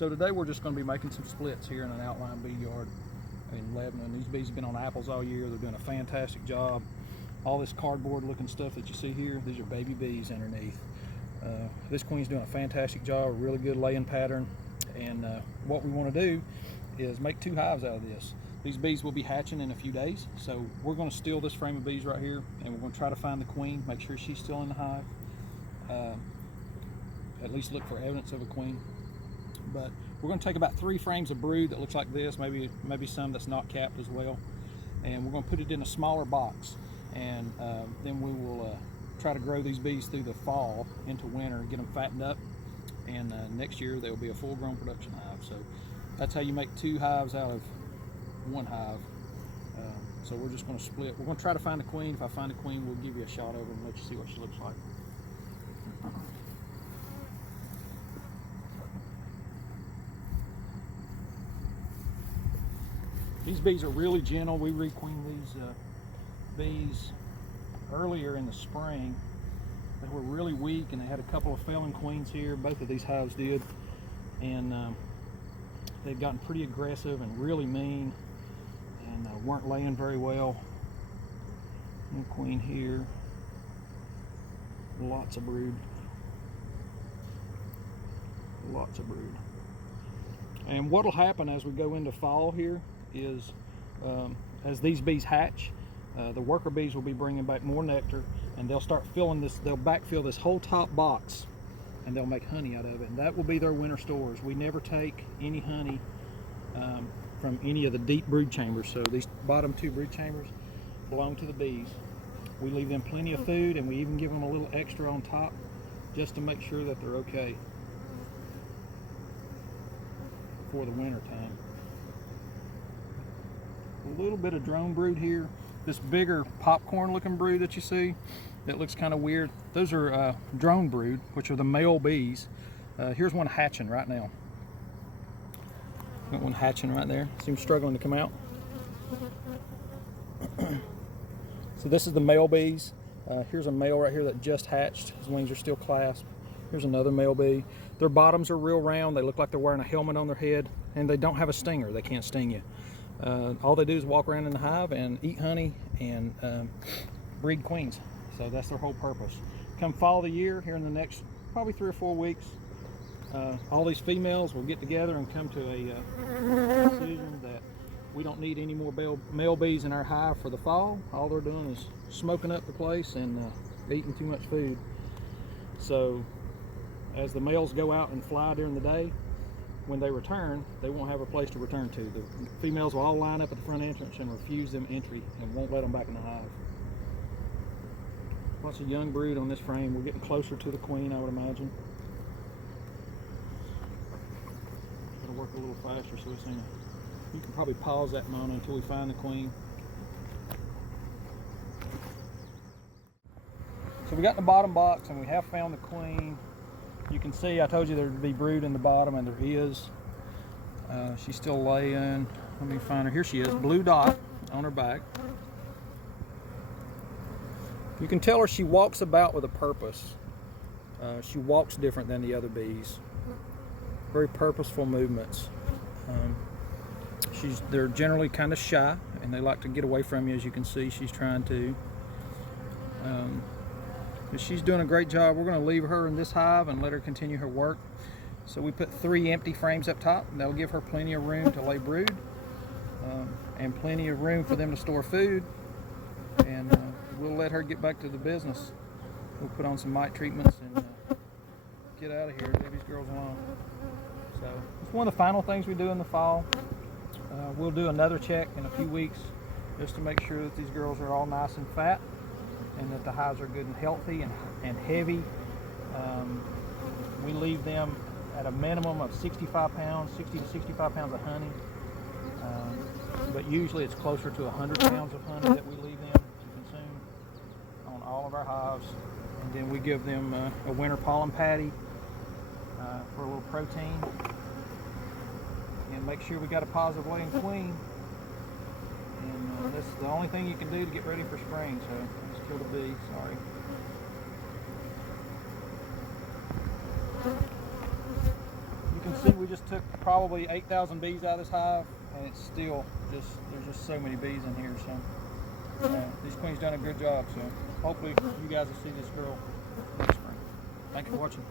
So today we're just going to be making some splits here in an outline bee yard in Lebanon. These bees have been on apples all year. They're doing a fantastic job. All this cardboard looking stuff that you see here, these are baby bees underneath. This queen's doing a fantastic job, a really good laying pattern. And what we want to do is make 2 hives out of this. These bees will be hatching in a few days. So we're going to steal this frame of bees right here, and we're going to try to find the queen, make sure she's still in the hive. At least look for evidence of a queen. But we're going to take about 3 frames of brood that looks like this, maybe some that's not capped as well. And we're going to put it in a smaller box. And then we will try to grow these bees through the fall into winter and get them fattened up. And next year they'll be a full-grown production hive. So that's how you make 2 hives out of 1 hive. So we're just going to split. We're going to try to find the queen. If I find a queen, we'll give you a shot of her and let you see what she looks like. These bees are really gentle. We requeen these bees earlier in the spring. They were really weak and they had a couple of failing queens here. Both of these hives did. And they've gotten pretty aggressive and really mean and weren't laying very well. One queen here. Lots of brood. Lots of brood. And what'll happen as we go into fall here is as these bees hatch, the worker bees will be bringing back more nectar, and they'll start filling this, they'll backfill this whole top box, and they'll make honey out of it, and that will be their winter stores. We never take any honey from any of the deep brood chambers, so these bottom 2 brood chambers belong to the bees. We leave them plenty of food, and we even give them a little extra on top just to make sure that they're okay for the winter time. A little bit of drone brood here. This bigger popcorn looking brood that you see that looks kind of weird, those are drone brood, which are the male bees. Here's one hatching right now. Got one hatching right there. Seems struggling to come out. So this is the male bees. Here's a male right here that just hatched. His wings are still clasped. Here's another male bee. Their bottoms are real round. They look like they're wearing a helmet on their head, and they don't have a stinger. They can't sting you. All they do is walk around in the hive and eat honey and breed queens. So that's their whole purpose. Come fall of the year, here in the next probably 3 or 4 weeks, all these females will get together and come to a decision that we don't need any more male bees in our hive for the fall. All they're doing is smoking up the place and eating too much food. So as the males go out and fly during the day, when they return, they won't have a place to return to. The females will all line up at the front entrance and refuse them entry and won't let them back in the hive. Lots of young brood on this frame. We're getting closer to the queen, I would imagine. Gotta work a little faster so it's in. You can probably pause that moment until we find the queen. So we got the bottom box and we have found the queen. You can see I told you there'd be brood in the bottom, and there is. She's still laying. Let me find her. Here she is, blue dot on her back. You can tell her she walks about with a purpose. She walks different than the other bees. Very purposeful movements. They're generally kind of shy, and they like to get away from you. As you can see, she's trying to. But she's doing a great job. We're going to leave her in this hive and let her continue her work. So we put 3 empty frames up top. That'll give her plenty of room to lay brood and plenty of room for them to store food. And we'll let her get back to the business. We'll put on some mite treatments and get out of here. Leave these girls alone. So it's one of the final things we do in the fall. We'll do another check in a few weeks just to make sure that these girls are all nice and fat, and that the hives are good and healthy and heavy. We leave them at a minimum of 65 pounds, 60 to 65 pounds of honey. But usually it's closer to 100 pounds of honey that we leave them to consume on all of our hives. And then we give them a winter pollen patty for a little protein. And make sure we got a positive laying queen. And that's the only thing you can do to get ready for spring. So let's kill the bee, sorry. You can see, we just took probably 8,000 bees out of this hive, and it's still just, there's just so many bees in here. So these queens done a good job. So hopefully you guys will see this girl next spring. Thanks for watching.